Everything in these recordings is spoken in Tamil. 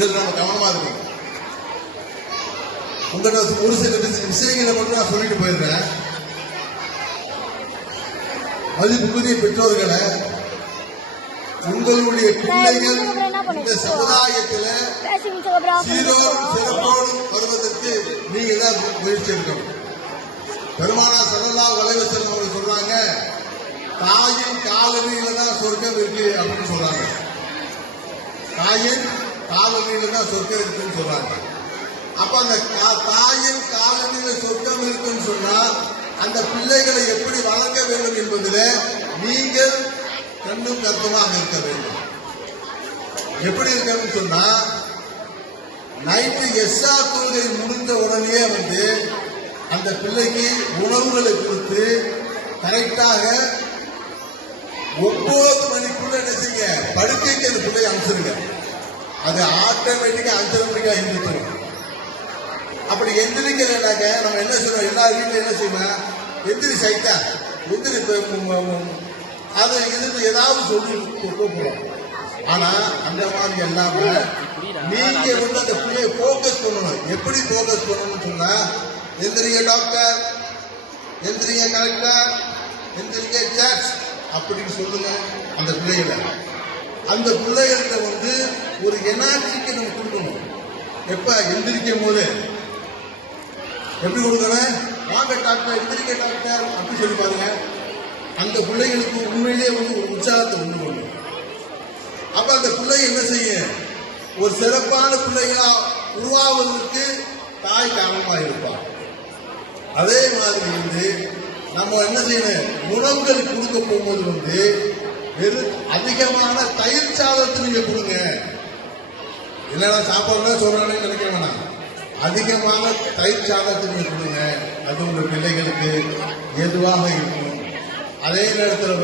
இதில் நம்ம கவனமா இருக்கணும். உங்கள்கிட்ட ஒரு சில விஷயங்களை மட்டும் நான் சொல்லிட்டு போயிடுறேன். மதிப்புக்குரிய பெற்றோர்களை, உங்களுடைய பிள்ளைகள் இந்த சமுதாயத்தில் சீரோடு சிறப்போடு வருவதற்கு நீங்க தான் முயற்சி எடுக்கணும். பெருமானார் ஸல்லல்லாஹு அலைஹி வஸல்லம் அவர்கள் சொல்றாங்க, தாயின் காலடியில தான் சொர்க்கம் இருக்கு அப்படின்னு சொல்றாங்க. தாயின் காலடியில தான் சொர்க்கம் இருக்குன்னு சொல்றாங்க. அப்ப அந்த தாயின் காலடியில சொர்க்கம் இருக்குன்னு சொன்னா அந்த பிள்ளைகளை எப்படி வளர்க்க வேண்டும் என்பதில் நீங்கள் கண்ணும் கருத்துமாக இருக்க வேண்டும். எப்படி இருக்கணும்னு சொன்னா, நைட்டு எஸ்ஆ தொழுகை முடிந்த உடனே அந்த பிள்ளைக்கு உணவுகளை கொடுத்து கரெக்டாக 9 மணிக்குள்ள என்ன செய்ய படுக்கைக்கு அந்த பிள்ளையை அனுப்பிச்சிருங்க. அது ஆட்டோமேட்டிக்கா 5:30 மணிக்கா எழுந்திருக்கணும். அப்படி எந்திரிக்கலைனாக்க நம்ம என்ன சொல்றோம், எல்லா வீட்டிலும் என்ன செய்யணும், எந்திரி சைட்டா எந்திரி அது இது ஏதாவது சொல்லி கூப்பிடுறோம். ஆனா அந்த மாதிரி இல்லாம நீங்க அந்த பிள்ளைய போக்கஸ் பண்ணணும். எப்படி போக்கஸ் பண்ணணும்னு சொன்னா, எந்திரிங்க டாக்டர், எந்திரிங்க கலெக்டர், எந்திரிங்க ஜட்ஜ் அப்படின்னு சொல்லுங்க. அந்த பிள்ளைகளை அந்த பிள்ளைகள்கிட்ட ஒரு எனர்ஜிக்கு நம்ம கொடுக்கணும். எப்ப எந்திரிக்கும் போது எப்படி கொடுக்கணும், வாங்க டாக்டர், எந்திரிக்க டாக்டர் அப்படின்னு சொல்லி பாருங்க. அந்த பிள்ளைகளுக்கு உண்மையிலேயே ஒரு உற்சாகத்தை உண்டு பண்ணும். அப்ப அந்த பிள்ளை என்ன செய்ய, ஒரு சிறப்பான பிள்ளைகளா உருவாவதற்கு தாய் காரணமா இருப்பார். அதே மாதிரி நம்ம என்ன செய்யணும், உணவுகள் கொடுக்க போகும்போது வெறும் அதிகமான தயிர் சாதத்தை நீங்க கொடுங்க. இல்லைன்னா சாப்பாடு சொல்றானே நினைக்க வேணாம். அதிகமான தயிர் சாதத்தை நீங்க கொடுங்க. அது உங்க பிள்ளைகளுக்கு எதுவாக இருக்கும். அதே நேரத்தில்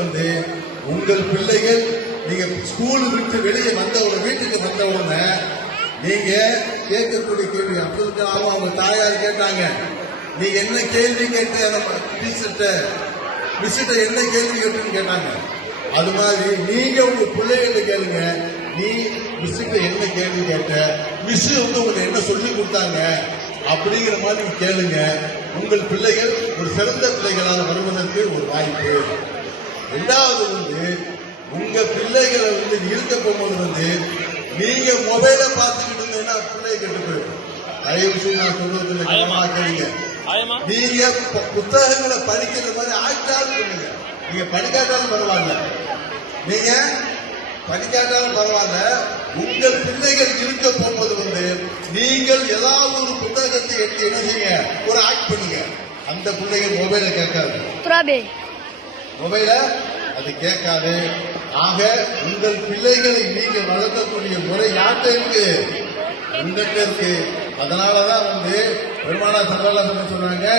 உங்கள் பிள்ளைகள் நீங்க ஸ்கூல் விட்டு வெளியே வந்தவுடனே, வீட்டுக்கு வந்தவுடனே நீங்க கேட்கக்கூடிய கேள்வி அப்துல் கலாம் அவங்க தாயார் கேட்டாங்க, நீ என்ன கேள்வி கேட்ட மிஸ்ஸிட்ட என்ன கேள்வி கேட்டுன்னு கேட்டாங்க. அது மாதிரி நீங்க உங்க பிள்ளைகளை கேளுங்க, நீ மிஸ்ஸிட்ட என்ன கேள்வி கேட்ட, மிஸ் உங்களுக்கு என்ன சொல்லி கொடுத்தாங்க அப்படிங்கிற மாதிரி கேளுங்க. உங்கள் பிள்ளைகள் ஒரு சிறந்த பிள்ளைகளாக வருவதற்கு ஒரு வாய்ப்பு. இரண்டாவது உங்க பிள்ளைகளை இருக்க போகும்போது நீங்க மொபைலை பார்த்துக்கிட்டு இருந்தீங்கன்னா பிள்ளைய கெட்டு போயிடும். தயவு செய்து நான் சொல்றது கேளுங்க. நீங்க புத்தகங்களை படிக்கிற மாதிரி ஆய்ச்சாலும் பண்ணுங்க. நீங்க படிக்காட்டாலும் பரவாயில்ல, நீங்க படிக்காட்டாலும் பரவாயில்ல. உங்கள் பிள்ளைகள் இருக்க போகும்போது நீங்கள் ஏதாவது ஒரு புத்தகத்தை எடுத்து என்ன செய்யுங்க, ஒரு ஆக்ட் பண்ணுங்க. அந்த பிள்ளைகள் மொபைலை கேட்காது, மொபைல அது கேட்காது. ஆக உங்கள் பிள்ளைகளை நீங்கள் வளர்க்கக்கூடிய முறை யார்கிட்ட இருக்கு, உங்கள்கிட்ட இருக்கு. அதனாலதான் பெருமானார் ஸல்லல்லாஹு அலைஹி சொன்னாங்க,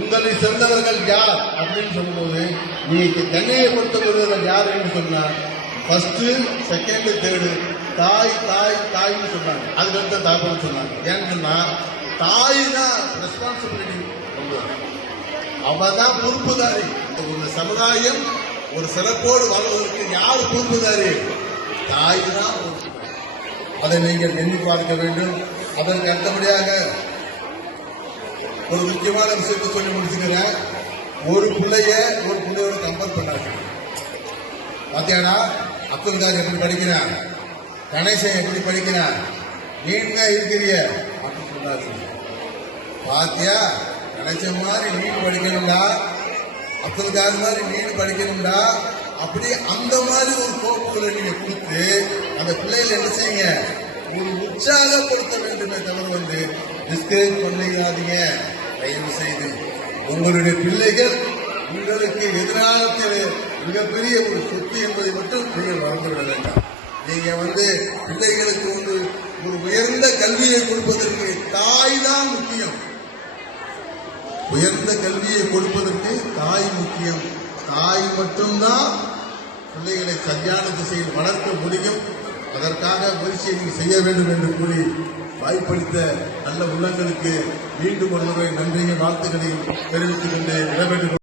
உங்களை சேர்ந்தவர்கள் யார் அப்படின்னு சொல்லும்போது நீங்க கண்ணியப்படுத்தப்படுவர்கள் யார் என்று சொன்னா, ஃபர்ஸ்ட், செகண்ட், தேர்டு தாய் தாய் தாய்ன்னு சொன்னாங்க. அதுக்கு தாப்பன்னு சொன்னாங்க. ஏன்னு சொன்னா தாய் தான் ரெஸ்பான்சிபிலிட்டி, அவதான் பொறுப்புதாரி. ஒரு சமுதாயம் ஒரு சிறப்போடு வாழ்வதற்கு யார் பொறுப்புதாரி, தாய் தான். அதை நீங்கள் எண்ணி பார்க்க வேண்டும். அதற்கு அடுத்தபடியாக ஒரு முக்கியமான விஷயத்தை சொல்லி முடிச்சுக்கிறேன். ஒரு பிள்ளையோட கம்பேர் பண்ணாங்க. பாத்தியாடா, அப்துல் கலாம் எப்படி படிக்கிறான், கணேசன் எப்படி படிக்கிறான், நீங்க இருக்கிறிய அப்படின்னு சொன்னாரு. பாத்தியா, கணேசன் மாதிரி நீட் படிக்கணும்டா, அப்துல் கலாம் மாதிரி நீட் படிக்கணும்டா, அப்படி அந்த மாதிரி ஒரு கோப்புகளை நீங்க கொடுத்து அந்த பிள்ளைகள் என்ன செய்யுங்க, ஒரு உற்சாகப்படுத்த வேண்டுமே தவிர டிஸ்கரேஜ் பண்ணிடாதீங்க. தயவு செய்து உங்களுடைய பிள்ளைகள் உங்களுக்கு எதிர்காலத்தில் மிகப்பெரிய ஒரு சொத்து என்பதை மட்டும் நீங்கள் மறந்துவிட வேண்டாம். நீங்க பிள்ளைகளுக்கு ஒரு உயர்ந்த கல்வியை கொடுப்பதற்கு தாய் தான் முக்கியம். உயர்ந்த கல்வியை கொடுப்பதற்கு தாய் முக்கியம். தாய் மட்டும்தான் பிள்ளைகளை சரியான திசையில் வளர்க்க முடியும். அதற்காக முயற்சியை நீங்கள் செய்ய வேண்டும் என்று கூறி வாய்ப்பளித்த நல்ல உள்ளங்களுக்கு மீண்டும் ஒரு முறை நன்றியை வாழ்த்துக்களையும் தெரிவித்துக் கொண்டு விடைபெற்று